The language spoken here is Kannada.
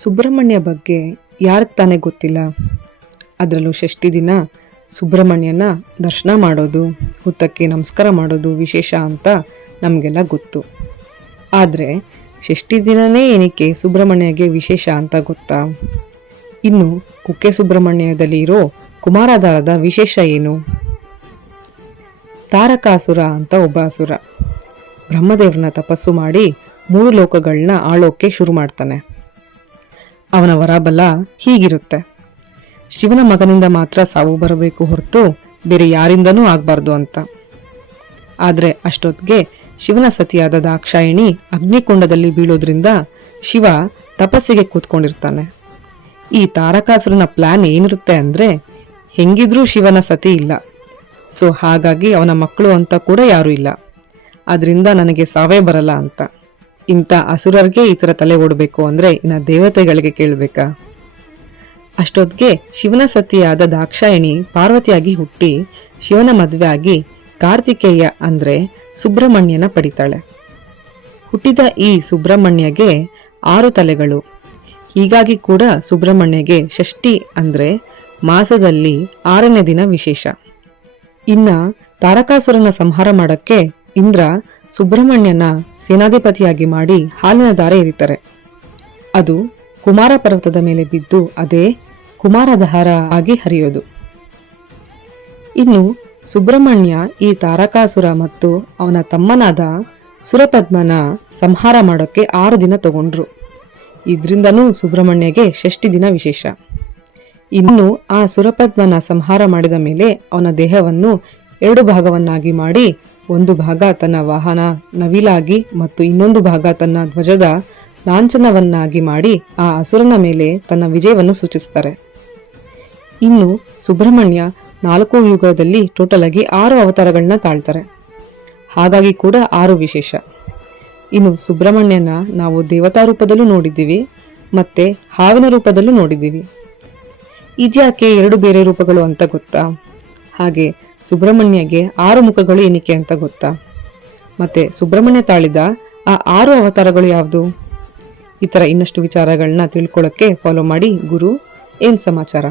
ಸುಬ್ರಹ್ಮಣ್ಯ ಬಗ್ಗೆ ಯಾರಿಗೆ ತಾನೇ ಗೊತ್ತಿಲ್ಲ. ಅದರಲ್ಲೂ ಷಷ್ಠಿ ದಿನ ಸುಬ್ರಹ್ಮಣ್ಯನ ದರ್ಶನ ಮಾಡೋದು, ಹುತ್ತಕ್ಕೆ ನಮಸ್ಕಾರ ಮಾಡೋದು ವಿಶೇಷ ಅಂತ ನಮಗೆಲ್ಲ ಗೊತ್ತು. ಆದರೆ ಷಷ್ಠಿ ದಿನನೇ ಏನಕ್ಕೆ ಸುಬ್ರಹ್ಮಣ್ಯಗೆ ವಿಶೇಷ ಅಂತ ಗೊತ್ತಾ? ಇನ್ನು ಕುಕ್ಕೆ ಸುಬ್ರಹ್ಮಣ್ಯದಲ್ಲಿ ಇರೋ ಕುಮಾರಾಧಾರದ ವಿಶೇಷ ಏನು? ತಾರಕಾಸುರ ಅಂತ ಒಬ್ಬ ಅಸುರ ಬ್ರಹ್ಮದೇವ್ರನ್ನ ತಪಸ್ಸು ಮಾಡಿ 3 ಲೋಕಗಳನ್ನ ಆಳೋಕೆ ಶುರು ಮಾಡ್ತಾನೆ. ಅವನ ವರಬಲ ಹೀಗಿರುತ್ತೆ: ಶಿವನ ಮಗನಿಂದ ಮಾತ್ರ ಸಾವು ಬರಬೇಕು ಹೊರತು ಬೇರೆ ಯಾರಿಂದನೂ ಆಗಬಾರ್ದು ಅಂತ. ಆದರೆ ಅಷ್ಟೊತ್ತಿಗೆ ಶಿವನ ಸತಿಯಾದ ದಾಕ್ಷಾಯಿಣಿ ಅಗ್ನಿಕುಂಡದಲ್ಲಿ ಬೀಳೋದ್ರಿಂದ ಶಿವ ತಪಸ್ಸಿಗೆ ಕೂತ್ಕೊಂಡಿರ್ತಾನೆ. ಈ ತಾರಕಾಸುರನ ಪ್ಲಾನ್ ಏನಿರುತ್ತೆ ಅಂದರೆ, ಹೆಂಗಿದ್ರೂ ಶಿವನ ಸತಿ ಇಲ್ಲ, ಸೊ ಹಾಗಾಗಿ ಅವನ ಮಕ್ಕಳು ಅಂತ ಕೂಡ ಯಾರೂ ಇಲ್ಲ, ಅದರಿಂದ ನನಗೆ ಸಾವೇ ಬರಲ್ಲ ಅಂತ. ಇಂಥ ಅಸುರರಿಗೆ ಈ ಥರ ತಲೆ ಓಡಬೇಕು ಅಂದರೆ ಇನ್ನು ದೇವತೆಗಳಿಗೆ ಕೇಳಬೇಕಾ? ಅಷ್ಟೊತ್ತಿಗೆ ಶಿವನ ಸತಿಯಾದ ದಾಕ್ಷಾಯಿಣಿ ಪಾರ್ವತಿಯಾಗಿ ಹುಟ್ಟಿ ಶಿವನ ಮದುವೆ ಆಗಿ ಕಾರ್ತಿಕೇಯ ಅಂದರೆ ಸುಬ್ರಹ್ಮಣ್ಯನ ಪಡಿತಾಳೆ. ಹುಟ್ಟಿದ ಈ ಸುಬ್ರಹ್ಮಣ್ಯಗೆ 6 ತಲೆಗಳು. ಹೀಗಾಗಿ ಕೂಡ ಸುಬ್ರಹ್ಮಣ್ಯಗೆ ಷಷ್ಠಿ ಅಂದರೆ ಮಾಸದಲ್ಲಿ 6ನೇ ದಿನ ವಿಶೇಷ. ಇನ್ನ ತಾರಕಾಸುರನ ಸಂಹಾರ ಮಾಡಕ್ಕೆ ಇಂದ್ರ ಸುಬ್ರಹ್ಮಣ್ಯನ ಸೇನಾಧಿಪತಿಯಾಗಿ ಮಾಡಿ ಹಾಲಿನ ದಾರೆ ಎರಿತಾರೆ. ಅದು ಕುಮಾರ ಪರ್ವತದ ಮೇಲೆ ಬಿದ್ದು ಅದೇ ಕುಮಾರಧಾರ ಆಗಿ ಹರಿಯೋದು. ಇನ್ನು ಸುಬ್ರಹ್ಮಣ್ಯ ಈ ತಾರಕಾಸುರ ಮತ್ತು ಅವನ ತಮ್ಮನಾದ ಸುರಪದ್ಮನ ಸಂಹಾರ ಮಾಡೋಕ್ಕೆ 6 ದಿನ ತಗೊಂಡ್ರು. ಇದರಿಂದನೂ ಸುಬ್ರಹ್ಮಣ್ಯಗೆ ಷಷ್ಠಿ ದಿನ ವಿಶೇಷ. ಇನ್ನು ಆ ಸುರಪದ್ಮನ ಸಂಹಾರ ಮಾಡಿದ ಮೇಲೆ ಅವನ ದೇಹವನ್ನು 2 ಭಾಗವನ್ನಾಗಿ ಮಾಡಿ, ಒಂದು ಭಾಗ ತನ್ನ ವಾಹನ ನವಿಲಾಗಿ ಮತ್ತು ಇನ್ನೊಂದು ಭಾಗ ತನ್ನ ಧ್ವಜದ ಲಾಂಛನವನ್ನಾಗಿ ಮಾಡಿ ಆ ಅಸುರನ ಮೇಲೆ ತನ್ನ ವಿಜಯವನ್ನು ಸೂಚಿಸ್ತಾರೆ. ಇನ್ನು ಸುಬ್ರಹ್ಮಣ್ಯ 4 ಯುಗದಲ್ಲಿ ಟೋಟಲ್ ಆಗಿ 6 ಅವತಾರಗಳನ್ನ ತಾಳ್ತಾರೆ. ಹಾಗಾಗಿ ಕೂಡ 6 ವಿಶೇಷ. ಇನ್ನು ಸುಬ್ರಹ್ಮಣ್ಯನ ನಾವು ದೇವತಾ ರೂಪದಲ್ಲೂ ನೋಡಿದ್ದೀವಿ, ಮತ್ತೆ ಹಾವಿನ ರೂಪದಲ್ಲೂ ನೋಡಿದ್ದೀವಿ. ಇದ್ಯಾಕೆ 2 ಬೇರೆ ರೂಪಗಳು ಅಂತ ಗೊತ್ತಾ? ಹಾಗೆ ಸುಬ್ರಹ್ಮಣ್ಯಗೆ 6 ಮುಖಗಳು ಏನಕ್ಕೆ ಅಂತ ಗೊತ್ತಾ? ಮತ್ತೆ ಸುಬ್ರಹ್ಮಣ್ಯ ತಾಳಿದ ಆ 6 ಅವತಾರಗಳು ಯಾವುದು? ಈ ಥರ ಇನ್ನಷ್ಟು ವಿಚಾರಗಳನ್ನ ತಿಳ್ಕೊಳ್ಳೋಕ್ಕೆ ಫಾಲೋ ಮಾಡಿ ಗುರು ಏನ್ ಸಮಾಚಾರ.